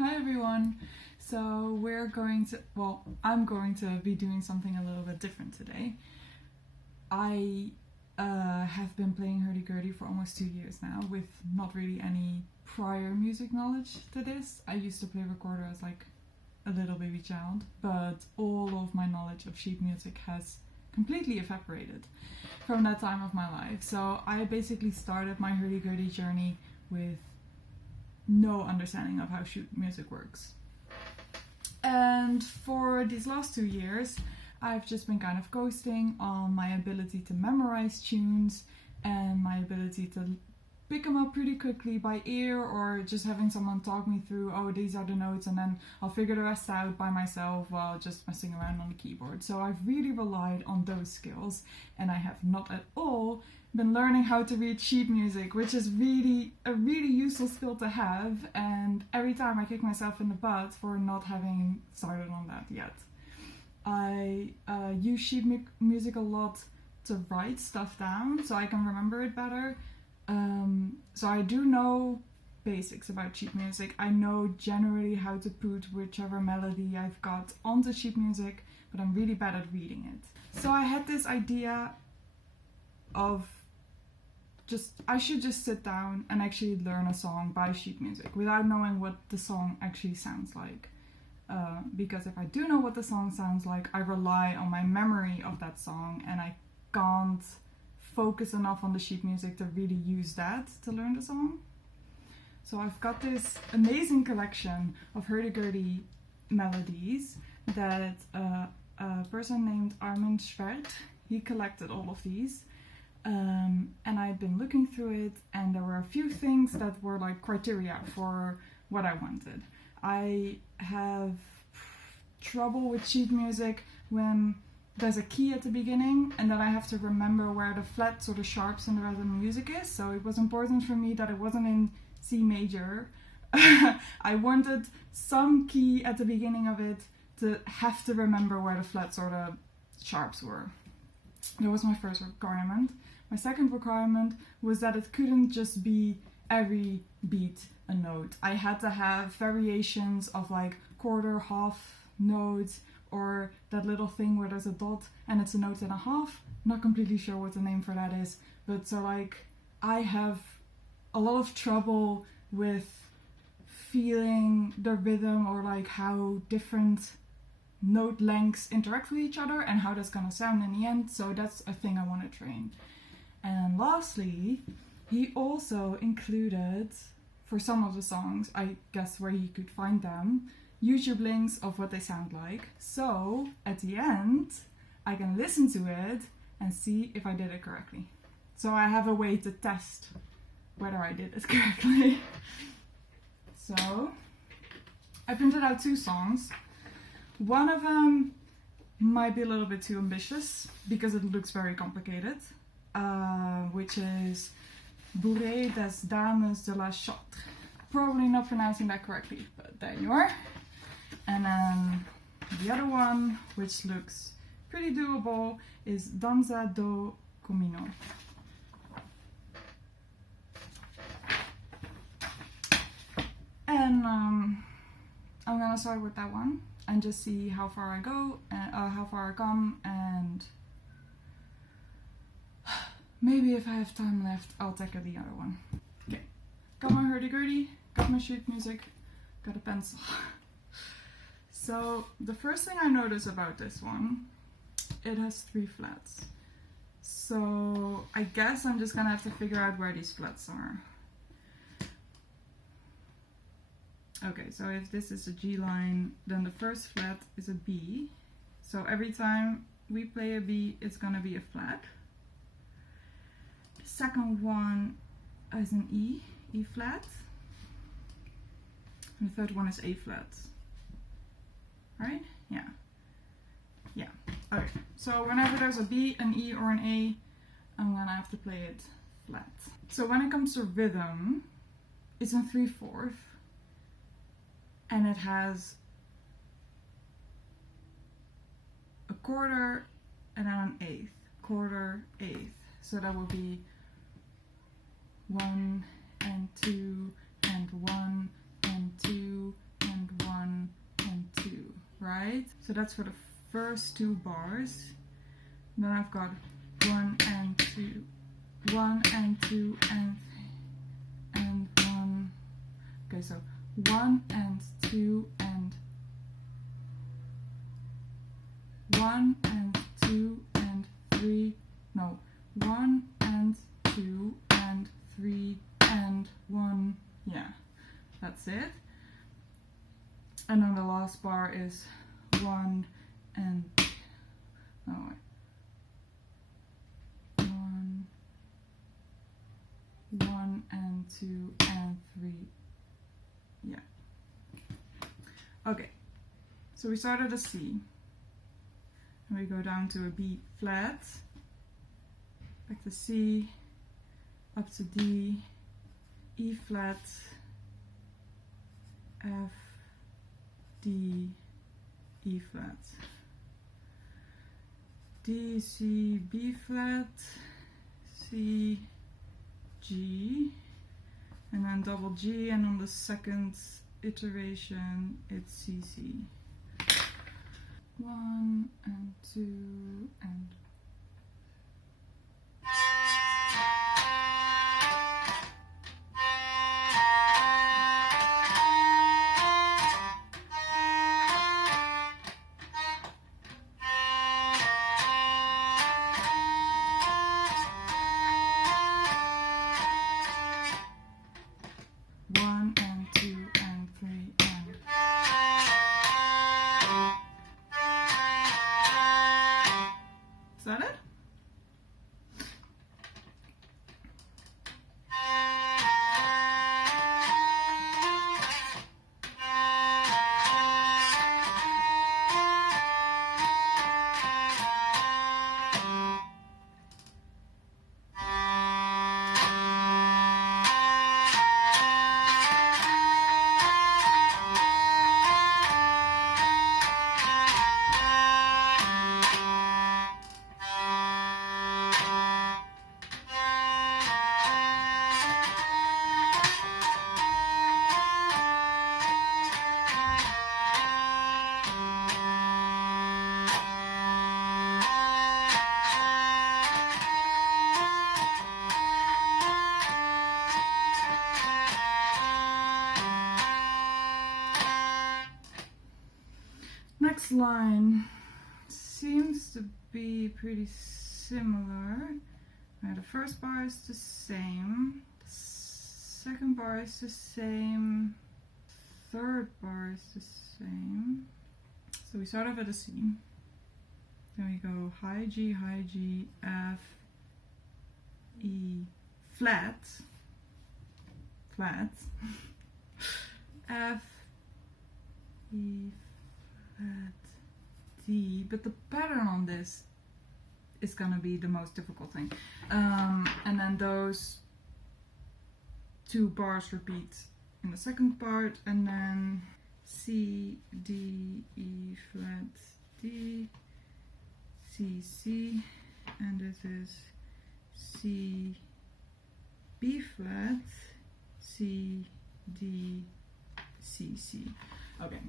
Hi everyone. So I'm going to be doing something a little bit different today. I have been playing Hurdy-Gurdy for almost 2 years now with not really any prior music knowledge to this. I used to play recorder as like a little baby child, but all of my knowledge of sheet music has completely evaporated from that time of my life. So I basically started my Hurdy-Gurdy journey with no understanding of how sheet music works. And for these last 2 years, I've just been kind of coasting on my ability to memorize tunes and my ability to pick them up pretty quickly by ear, or just having someone talk me through, oh, these are the notes, and then I'll figure the rest out by myself while just messing around on the keyboard. So I've really relied on those skills, and I have not at all been learning how to read sheet music, which is really a really useful skill to have, and every time I kick myself in the butt for not having started on that yet. I use sheet music a lot to write stuff down so I can remember it better. So I do know basics about sheet music. I know generally how to put whichever melody I've got onto sheet music, but I'm really bad at reading it. So I had this idea of I should just sit down and actually learn a song by sheet music without knowing what the song actually sounds like. Because if I do know what the song sounds like, I rely on my memory of that song, and I can't focus enough on the sheet music to really use that to learn the song. So I've got this amazing collection of Hurdy-Gurdy melodies that a person named Armin Schwert, he collected all of these. And I've been looking through it, and there were a few things that were like criteria for what I wanted. I have trouble with sheet music when there's a key at the beginning and then I have to remember where the flats or the sharps in the rest of the music is. So it was important for me that it wasn't in C major. I wanted some key at the beginning of it to have to remember where the flats or the sharps were. That was my first requirement. My second requirement was that it couldn't just be every beat a note. I had to have variations of like quarter, half notes, or that little thing where there's a dot and it's a note and a half. Not completely sure what the name for that is, but so like I have a lot of trouble with feeling the rhythm or like how different note lengths interact with each other and how that's gonna sound in the end. So that's a thing I want to train. And lastly, he also included, for some of the songs, I guess where you could find them, YouTube links of what they sound like. So at the end, I can listen to it and see if I did it correctly. So I have a way to test whether I did it correctly. So I printed out 2 songs. One of them might be a little bit too ambitious because it looks very complicated, which is Bourrée des Dames de la Châtre. Probably not pronouncing that correctly, but there you are. And then the other one, which looks pretty doable, is Danza do Caminho. And I'm gonna start with that one and just see how far I go, how far I come, and maybe if I have time left, I'll tackle the other one. Okay, got my Hurdy-Gurdy, got my sheet music, got a pencil. So the first thing I notice about this one, it has 3 flats. So I guess I'm just gonna have to figure out where these flats are. Okay, so if this is a G line, then the first flat is a B. So every time we play a B, it's gonna be a flat. The second one is an E, E flat. And the third one is A flat. Right? Yeah. Yeah. Okay. So whenever there's a B, an E, or an A, I'm gonna have to play it flat. So when it comes to rhythm, it's in 3/4. And it has a quarter and then an eighth. Quarter, eighth. So that would be 1 and 2 and 1 and 2 and right? So that's for the first 2 bars. And then I've got 1 and 2, 1 and 2 and 1. Okay, so 1 and 2 and 1 and 2 and 3. No, 1 and 2 and 3 and 1. Yeah, that's it. And then the last bar is 1 and no, 1 and 2 and 3. Yeah. Okay. So we start at a C. And we go down to a B flat. Back to C. Up to D. E flat. F. D. E flat. D, C, B flat. C, G, and then double G, and on the second iteration it's CC. 1 and 2 and is that it? Next line seems to be pretty similar. The first bar is the same, the second bar is the same, third bar is the same. So we start off at a C. Then we go high G, F, E, flat, F, E, flat, D, but the pattern on this is gonna be the most difficult thing. And then those 2 bars repeat in the second part, and then C, D, E flat, D, C, C, and this is C, B flat, C, D, C, C. Okay.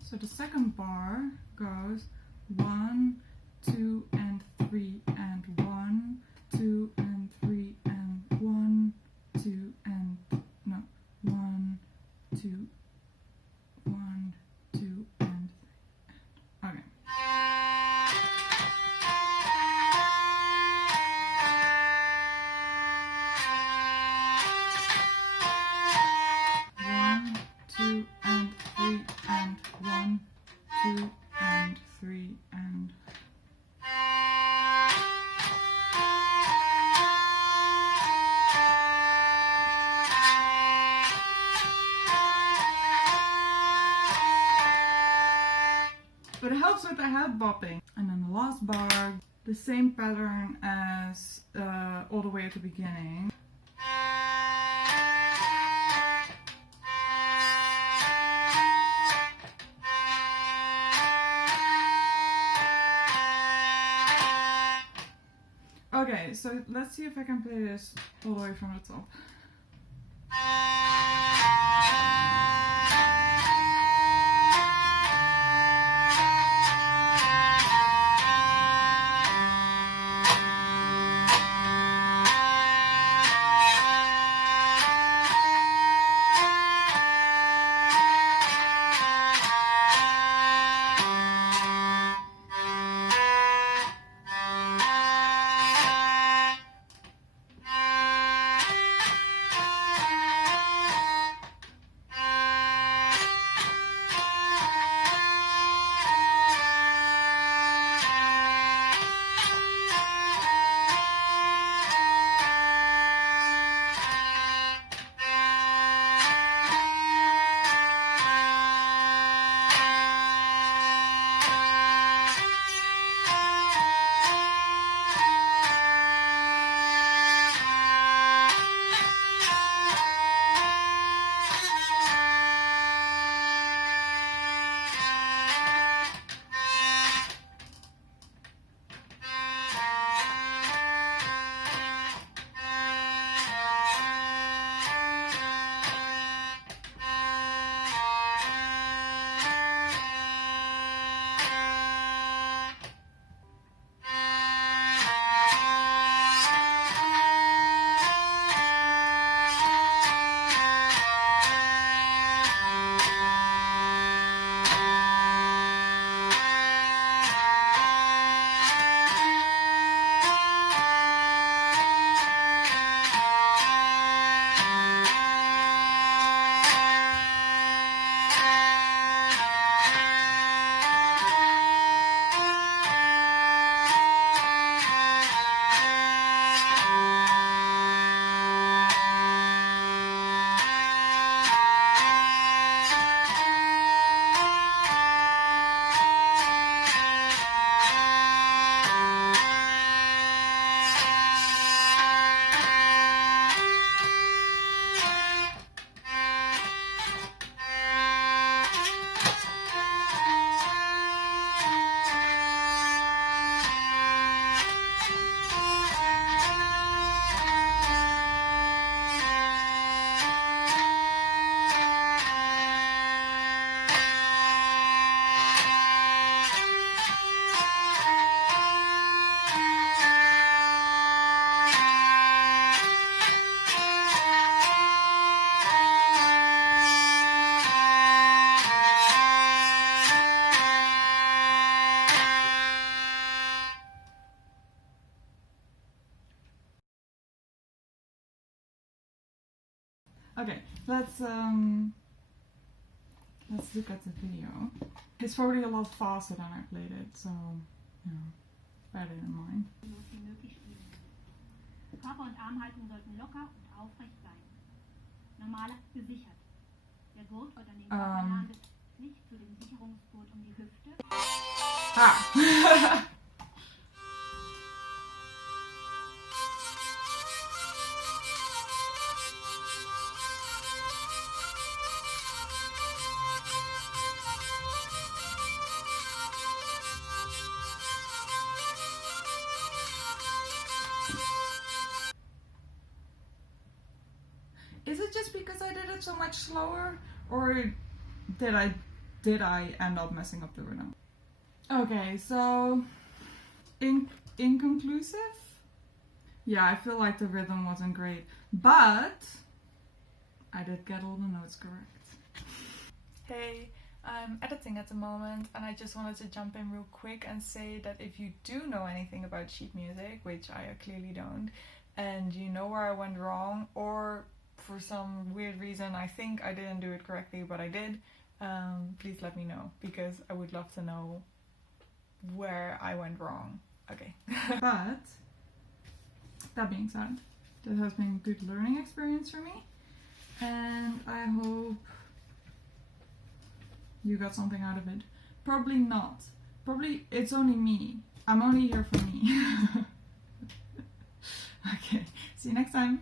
So the second bar goes 1, 2 and 3 and 1, 2 and 3 and 1, 2 and no 1, 2, 1, 2 and 3. Okay. But it helps with the head bopping. And then the last bar, the same pattern as all the way at the beginning. Okay, so let's see if I can play this all the way from the top. let's look at the video. It's probably a lot faster than I played it, so yeah, bear it in mind. Wie möglich spielen. Körper und Armhaltung sollten locker und aufrecht bleiben. Normal gesichert. Der Gurt wird an den Körpernahen befestigt zu dem Sicherungsgurt um die Hüfte. Ah! Is it just because I did it so much slower, or did I end up messing up the rhythm? Okay, so inconclusive. Yeah, I feel like the rhythm wasn't great, but I did get all the notes correct. Hey, I'm editing at the moment, and I just wanted to jump in real quick and say that if you do know anything about sheet music, which I clearly don't, and you know where I went wrong, or for some weird reason I think I didn't do it correctly but I did, please let me know, because I would love to know where I went wrong. Okay. But that being said, this has been a good learning experience for me, and I hope you got something out of it. Probably not. Probably it's only me. I'm only here for me. Okay, see you next time.